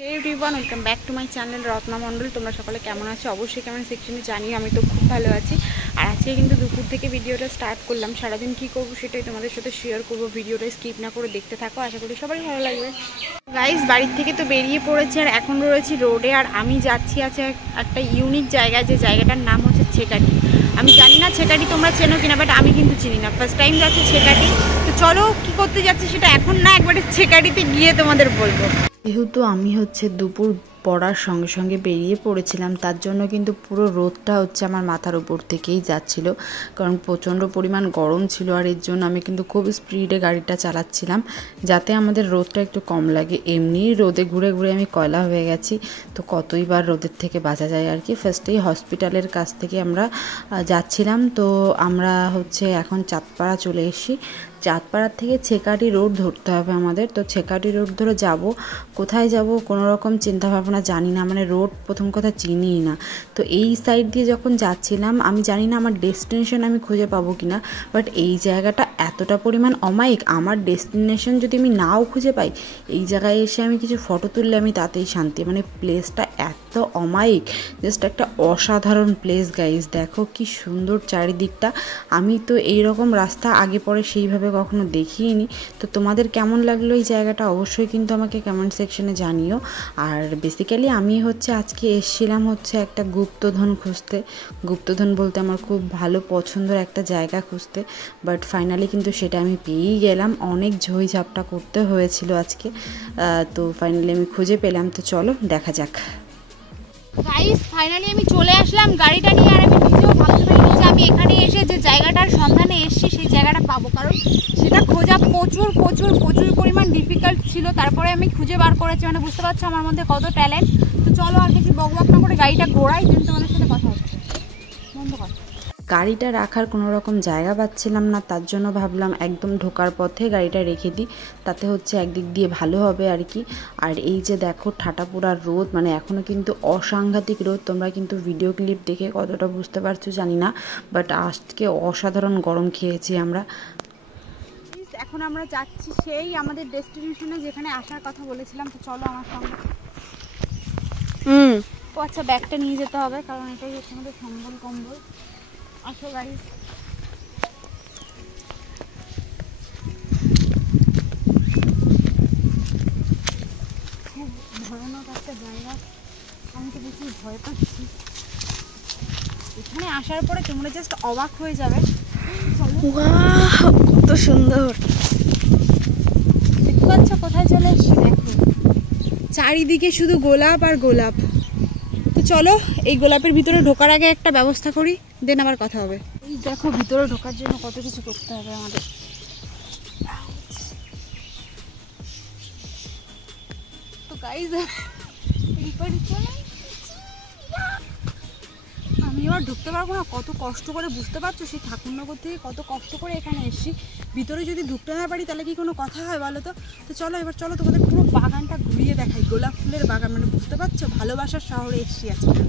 Hey everyone, welcome back to my channel Ratna মণ্ডল। তোমরা সকলে কেমন আছো? অবশ্যই কমেন্ট সেকশনে জানিও। আমি তো খুব ভালো আছি। আর আজকে কিন্তু দুপুর থেকে ভিডিওটা স্টার্ট করলাম। সারাদিন কী করবো সেটাই তোমাদের সাথে শেয়ার করবো। ভিডিওটা স্কিপ না করে দেখতে থাকো, আশা করি সবারই ভালো লাগবে। গাইস, বাড়ির থেকে তো বেরিয়ে পড়েছি আর এখন রয়েছি রোডে। আর আমি যাচ্ছি আছে একটা ইউনিক জায়গায়, যে জায়গাটার নাম হচ্ছে ছেকাটি। আমি জানি না ছেকাটি তোমরা চেনো কিনা, বাট আমি কিন্তু চিনি না, ফার্স্ট টাইম যাচ্ছি ছেকাটি। তো চলো কী করতে যাচ্ছি সেটা এখন না, একবারে ছেকাটিতে গিয়ে তোমাদের বলবো। যেহেতু আমি দুপুর পড়ার সঙ্গে সঙ্গে বেরিয়ে পড়েছিলাম, তার জন্য কিন্তু পুরো রোদটা আমার মাথার উপর থেকেই যাচ্ছিল, কারণ প্রচণ্ড পরিমাণ গরম ছিল। আর এর জন্য আমি কিন্তু খুব স্পিডে গাড়িটা চালাচ্ছিলাম, যাতে আমাদের রোদটা একটু কম লাগে। এমনি রোদে ঘুরে ঘুরে আমি কয়লা হয়ে গেছি, তো কতই বার রোদের থেকে বাঁচা যায় আর কি। ফার্স্টেই হসপিটালের কাছ থেকে আমরা যাচ্ছিলাম, তো আমরা এখন চাঁদপাড়া চলে এসেছি। চাঁদপাড়ার থেকে ছেকাটি রোড ধরতে হবে আমাদের। তো ছেকাটি রোড ধরে যাব, কোথায় যাব কোনো রকম চিন্তাভাবনা জানি না, মানে রোড প্রথম কথা চিনিই না। তো এই সাইড দিয়ে যখন যাচ্ছিলাম, আমি জানি না আমার ডেস্টিনেশন আমি খুঁজে পাবো কি না, বাট এই জায়গাটা এতটা পরিমাণ অমায়িক। আমার ডেস্টিনেশন যদি আমি নাও খুঁজে পাই, এই জায়গায় এসে আমি কিছু ফটো তুললে আমি তাতেই শান্তি। মানে প্লেসটা এত অমায়িক, জাস্ট একটা অসাধারণ প্লেস গাইজ। দেখো কি সুন্দর চারিদিকটা। আমি তো এইরকম রাস্তা আগে পরে সেইভাবে কখনো দেখিনি। তো তোমাদের কেমন লাগলো এই জায়গাটা অবশ্যই কিন্তু আমাকে কমেন্ট সেকশনে জানিও। আর বেসিক্যালি আমি আজকে এসেছিলাম একটা গুপ্তধন খুঁজতে। গুপ্তধন বলতে আমার খুব ভালো পছন্দের একটা জায়গা খুঁজতে, বাট ফাইনালি কিন্তু সেটা আমি পেয়েই গেলাম। অনেক ঝই ঝাপটা করতে হয়েছিল আজকে, তো ফাইনালি আমি খুঁজে পেলাম। তো চলো দেখা যাক। গাইস, ফাইনালি আমি চলে আসলাম গাড়িটা নিয়ে। আর আমি নিজেও ভাবতে পারিনি যে আমি এখানে এসে যে জায়গাটার সন্ধানে এসেছি সেই জায়গাটা পাবো, কারণ সেটা খোঁজা প্রচুর প্রচুর প্রচুর পরিমাণ ডিফিকাল্ট ছিল। তারপরে আমি খুঁজে বার করেছি, মানে বুঝতে পারছো আমার মধ্যে কত ট্যালেন্ট। তো চলো আর বেশি বকবক না করে গাড়িটা ঘোরাই, কিন্তু তোমাদের সাথে কথা হচ্ছে। বন্ধ কর। গাড়িটা রাখার কোনো রকম জায়গা পাচ্ছিলাম না, তার জন্য ভাবলাম একদম ঢোকার পথে গাড়িটা রেখে দিই, তাতে একদিক দিয়ে ভালো হবে আর কি। আর এই যে দেখো ঠাটাপুরা রোদ, মানে এখনও কিন্তু অসাংঘাতিক রোদ। তোমরা কিন্তু ভিডিও ক্লিপ দেখে কতটা বুঝতে পারছো জানি না, বাট আজকে অসাধারণ গরম খেয়েছি আমরা। এখন আমরা যাচ্ছি সেই আমাদের ডেস্টিনেশনে, যেখানে আসার কথা বলেছিলাম। তো চলো আমার সঙ্গে। ও আচ্ছা, ব্যাগটা নিয়ে যেতে হবে, কারণ এটাই আমাদের সম্বল কম্বল। আসো গাইস। খুব ভয়ানক একটা জায়গা, আমি তো বেশি ভয় পাচ্ছি। এখানে আসার পরে তোমরা জাস্ট অবাক হয়ে যাবে। কত সুন্দর দেখতে পাচ্ছ, কোথায় চলে এসছি দেখো, চারিদিকে শুধু গোলাপ আর গোলাপ। তো চলো এই গোলাপের ভিতরে ঢোকার আগে একটা ব্যবস্থা করি, দেন আবার কথা হবে। এই দেখো ভিতরে ঢোকার জন্য কত কিছু করতে হবে আমাদের। তো গাইস, আমি এবার ঢুকতে পারবো না, কত কষ্ট করে, বুঝতে পারছো সেই ঠাকুরনগর থেকে কত কষ্ট করে এখানে এসেছি। ভিতরে যদি ঢুকতে না পারি তাহলে কি কোনো কথা হয় বলো তো। তো চলো এবার, চলো তোমাদের পুরো বাগানটা ঘুরিয়ে দেখাই। গোলাপ ফুলের বাগান, মানে বুঝতে পারছো ভালোবাসার শহরে এসেছি আজকে।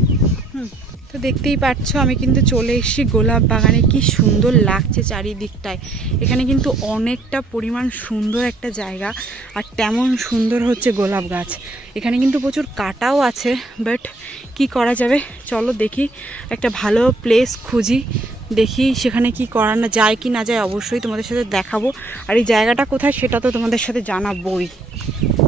তো দেখতেই পাচ্ছ আমি কিন্তু চলে এসেছি গোলাপ বাগানে। কি সুন্দর লাগছে চারিদিকটায়। এখানে কিন্তু অনেকটা পরিমাণ সুন্দর একটা জায়গা, আর তেমন সুন্দর গোলাপ গাছ। এখানে কিন্তু প্রচুর কাটাও আছে, বাট কি করা যাবে, চলো দেখি একটা ভালো প্লেস খুঁজি, দেখি সেখানে কি করা না যায় কি না যায়, অবশ্যই তোমাদের সাথে দেখাবো। আর এই জায়গাটা কোথায় সেটা তো তোমাদের সাথে জানাবোই।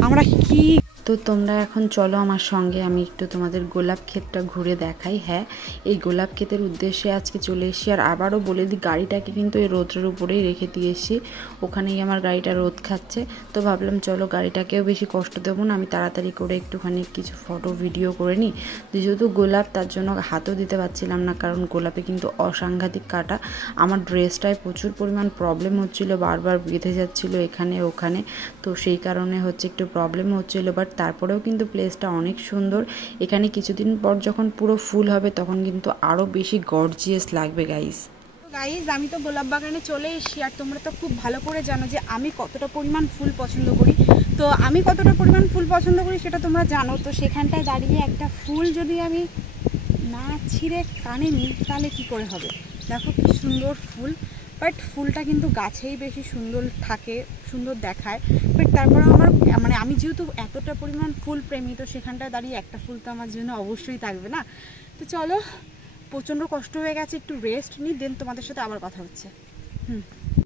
আমরা কি তো তোমরা এখন চলো আমার সঙ্গে, আমি একটু তোমাদের গোলাপ ক্ষেতটা ঘুরে দেখাই। হ্যাঁ, এই গোলাপ ক্ষেতের উদ্দেশ্যে আজকে চলে এসেছি। আর আবারও বলে দিই, গাড়িটাকে কিন্তু এই রোদের উপরেই রেখে দিয়েছি, ওখানেই আমার গাড়িটা রোদ খাচ্ছে। তো ভাবলাম চলো গাড়িটাকেও বেশি কষ্ট দেবো না, আমি তাড়াতাড়ি করে একটুখানি কিছু ফটো ভিডিও করে নিই। যেহেতু গোলাপ, তার জন্য হাতও দিতে পারছিলাম না, কারণ গোলাপে কিন্তু অসাংঘাতিক কাটা। আমার ড্রেসটায় প্রচুর পরিমাণ প্রবলেম হচ্ছিলো, বারবার বেঁধে যাচ্ছিলো এখানে ওখানে, তো সেই কারণে একটু প্রবলেম হচ্ছিলো। বাট তারপরেও কিন্তু প্লেসটা অনেক সুন্দর। এখানে কিছুদিন পর যখন পুরো ফুল হবে তখন কিন্তু আরও বেশি গর্জিয়াস লাগবে গাইস। গাইস, আমি তো গোলাপ বাগানে চলে এসেছি, আর তোমরা তো খুব ভালো করে জানো যে আমি কতটা পরিমাণ ফুল পছন্দ করি। তো আমি কতটা পরিমাণ ফুল পছন্দ করি সেটা তোমরা জানো। তো সেখানটায় দাঁড়িয়ে একটা ফুল যদি আমি না ছিঁড়ে কানে নিই তাহলে কি করে হবে। দেখো কি সুন্দর ফুল, বাট ফুলটা কিন্তু গাছেই বেশি সুন্দর থাকে, সুন্দর দেখায়। বাট তারপরে আমার মানে আমি যেহেতু এতটা পরিমাণ ফুল প্রেমী, তো সেখানটায় দাঁড়িয়ে একটা ফুল তো আমার জন্য অবশ্যই থাকবে না। তো চলো, প্রচণ্ড কষ্ট হয়ে গেছে, একটু রেস্ট নিই, দেন তোমাদের সাথে আবার কথা হচ্ছে।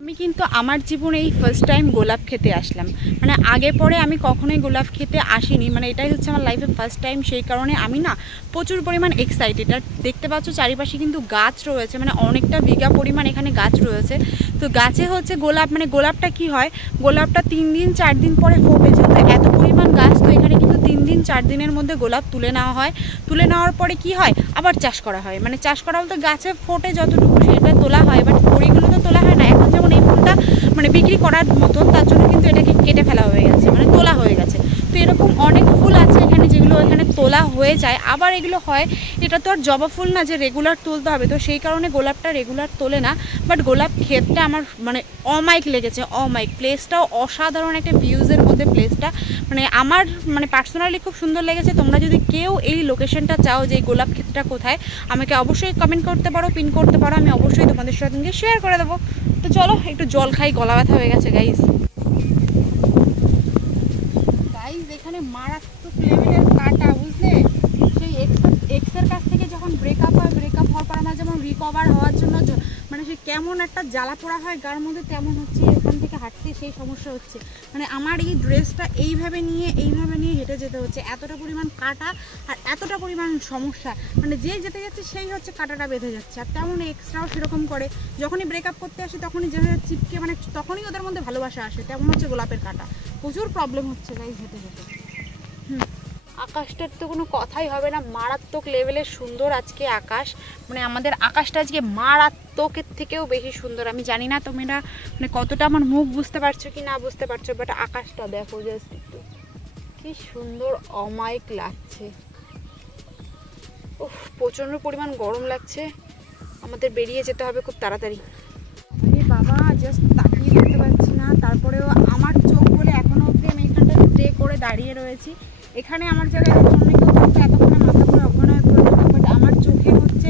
আমি কিন্তু আমার জীবনে এই ফার্স্ট টাইম গোলাপ খেতে আসলাম। মানে আগে পরে আমি কখনোই গোলাপ খেতে আসিনি, মানে এটাই হচ্ছে আমার লাইফে ফার্স্ট টাইম। সেই কারণে আমি না প্রচুর পরিমাণ এক্সাইটেড। আর দেখতে পাচ্ছ চারিপাশে কিন্তু গাছ রয়েছে, মানে অনেকটা বিঘা পরিমাণ এখানে গাছ রয়েছে। তো গাছে হচ্ছে গোলাপ, মানে গোলাপটা কি হয়, গোলাপটা 3 দিন 4 দিন পরে ফোটে। যেহেতু এত পরিমাণ গাছ, তো এখানে কিন্তু 3 দিন 4 দিনের মধ্যে গোলাপ তুলে নেওয়া হয়। তুলে নেওয়ার পরে কি হয়, আবার চাষ করা হয়। মানে চাষ করা বলতে গাছে ফোটে যতটুকু সেটা তোলা হয়, বাট কুড়িগুলো তো তোলা হয় না। এখন যেমন এই ফুলটা মানে বিক্রি করার মতন, তার জন্য কিন্তু এটাকে কেটে ফেলা হয়ে গেছে, মানে তোলা হয়ে গেছে। তো এরকম অনেক ফুল আছে এখানে যেগুলো এখানে তোলা হয়ে যায়, আবার এগুলো হয়। এটা তো আর জবা ফুল না যে রেগুলার তুলতে হবে, তো সেই কারণে গোলাপটা রেগুলার তোলে না। বাট গোলাপ ক্ষেতটা আমার মানে অমাইক লেগেছে, অমাইক। প্লেসটাও অসাধারণ একটা ভিউজের মধ্যে প্লেসটা, মানে আমার মানে পার্সোনালি খুব সুন্দর লেগেছে। তোমরা যদি কেউ এই লোকেশনটা চাও যে এই গোলাপ ক্ষেতটা কোথায়, আমাকে অবশ্যই কমেন্ট করতে পারো, পিন করতে পারো, আমি অবশ্যই তোমাদের সঙ্গে শেয়ার করে দেবো। তো চলো একটু জল খাই, গলা ব্যথা হয়ে গেছে গাইজ। গাইজ এখানে মারাত্মক লেভেলের কাটা, বুঝলে? সেই এক্সের কাছ থেকে যখন ব্রেকআপ হয়, ব্রেকআপ হওয়ার পর আমার যেমন রিকভার হওয়ার জন্য মানে সে কেমন একটা জ্বালা পোড়া হয় গার মধ্যে, তেমন হচ্ছে এখান থেকে হাঁটতে সেই সমস্যা হচ্ছে। মানে আমার এই ড্রেসটা এইভাবে নিয়ে হেঁটে যেতে হচ্ছে, এতটা পরিমাণ কাটা আর এতটা পরিমাণ সমস্যা। মানে যে যেতে যাচ্ছে সেই হচ্ছে কাটাটা বেঁধে যাচ্ছে। আর তেমন এক্সট্রাও সেরকম করে, যখনই ব্রেকআপ করতে আসে তখনই যেভাবে চিপকে, মানে তখনই ওদের মধ্যে ভালোবাসা আসে, তেমন হচ্ছে গোলাপের কাটা। প্রচুর প্রবলেম হচ্ছে গাইজ হেঁটে যেতে। আকাশটার তো কোনো কথাই হবে না, মারাত্মক লেভেলের সুন্দর আজকে আকাশ। মানে আমাদের আকাশটা আজকে মারাত্মকের থেকেও বেশি সুন্দর। আমি জানি না তোমরা মানে কতটা আমার মুখ বুঝতে পারছো কি না বুঝতে পারছো, বাট আকাশটা দেখো জাস্ট একটু, কি সুন্দর অমায়িক লাগছে। উফ, প্রচণ্ড পরিমাণ গরম লাগছে, আমাদের বেরিয়ে যেতে হবে খুব তাড়াতাড়ি। আরে বাবা, জাস্ট তাকিয়ে দেখতে পাচ্ছি না। তারপরেও আমার চোখ বলে এখনো অবধি আমি এখানটা স্টে করে দাঁড়িয়ে রয়েছি। এখানে আমার জায়গায় অন্য কেউ থাকতো এতক্ষণে মাথা করে অজ্ঞান হয়ে পড়ে যেত, বাট আমার চোখে হচ্ছে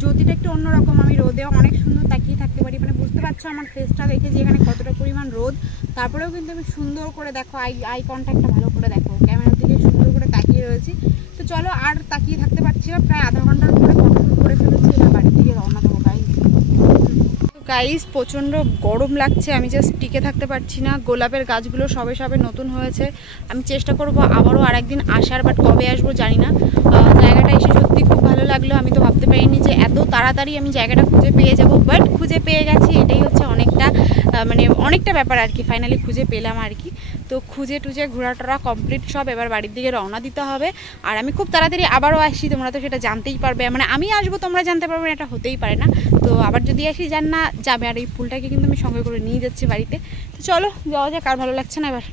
জ্যোতিটা একটু অন্যরকম। আমি রোদেও অনেক সুন্দর তাকিয়ে থাকতে পারি। মানে বুঝতে পারছো আমার ফেসটা দেখে যে এখানে কতটা পরিমাণ রোদ। তারপরেও কিন্তু আমি সুন্দর করে দেখো, আই কন্ট্যাক্টটা ভালো করে দেখো, ক্যামেরার দিকে সুন্দর করে তাকিয়ে রয়েছি। তো চলো, আর তাকিয়ে থাকতে পারছি না, প্রায় আধা ঘন্টার উপরে ফটোশুট করে ফেলেছি, এবার বাড়ির দিকে রওনা দেবো গাইস। প্রচণ্ড গরম লাগছে, আমি জাস্ট টিকে থাকতে পারছি না। গোলাপের গাছগুলো সবে সবে নতুন হয়েছে, আমি চেষ্টা করব আবারও আরেকদিন আসার, বাট কবে আসবো জানি না। জায়গাটা এসে সত্যি খুব ভালো লাগলো। আমি তো ভাবতে পারিনি যে এত তাড়াতাড়ি আমি জায়গাটা খুঁজে পেয়ে যাব, বাট খুঁজে পেয়ে গেছি। এটাই হচ্ছে অনেকটা মানে অনেকটা ব্যাপার আর কি, ফাইনালি খুঁজে পেলাম আর কি। তো খুঁজে টুজে ঘোরাটোরা কমপ্লিট সব, এবার বাড়ির দিকে রওনা দিতে হবে। আর আমি খুব তাড়াতাড়ি আবারও আসি, তোমরা তো সেটা জানতেই পারবে। মানে আমি আসবো তোমরা জানতে পারবে না, এটা হতেই পারে না। তো আবার যদি আসি জান না যাবে। আর এই ফুলটাকে কিন্তু আমি সঙ্গে করে নিয়ে যাচ্ছি বাড়িতে। তো চলো যাওয়া যাক, আর ভালো লাগছে না এবার।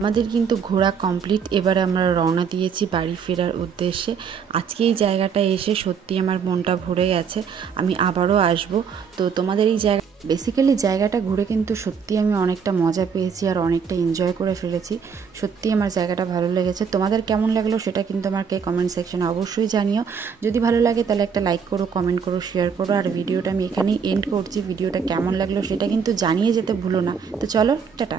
আমাদের কিন্তু ঘোরা কমপ্লিট, এবারে আমরা রওনা দিয়েছি বাড়ি ফেরার উদ্দেশ্যে। আজকে এই জায়গাটায় এসে সত্যি আমার মনটা ভরে গেছে, আমি আবারও আসব। তো তোমাদের এই জায়গা বেসিক্যালি জায়গাটা ঘুরে কিন্তু সত্যি আমি অনেকটা মজা পেয়েছি আর অনেকটা এনজয় করে ফেলেছি। সত্যি আমার জায়গাটা ভালো লেগেছে। তোমাদের কেমন লাগলো সেটা কিন্তু আমাকে কমেন্ট সেকশনে অবশ্যই জানিও। যদি ভালো লাগে তাহলে একটা লাইক করো, কমেন্ট করো, শেয়ার করো। আর ভিডিওটা আমি এখানেই এন্ড করছি। ভিডিওটা কেমন লাগলো সেটা কিন্তু জানিয়ে যেতে ভুলো না। তো চলো, টাটা।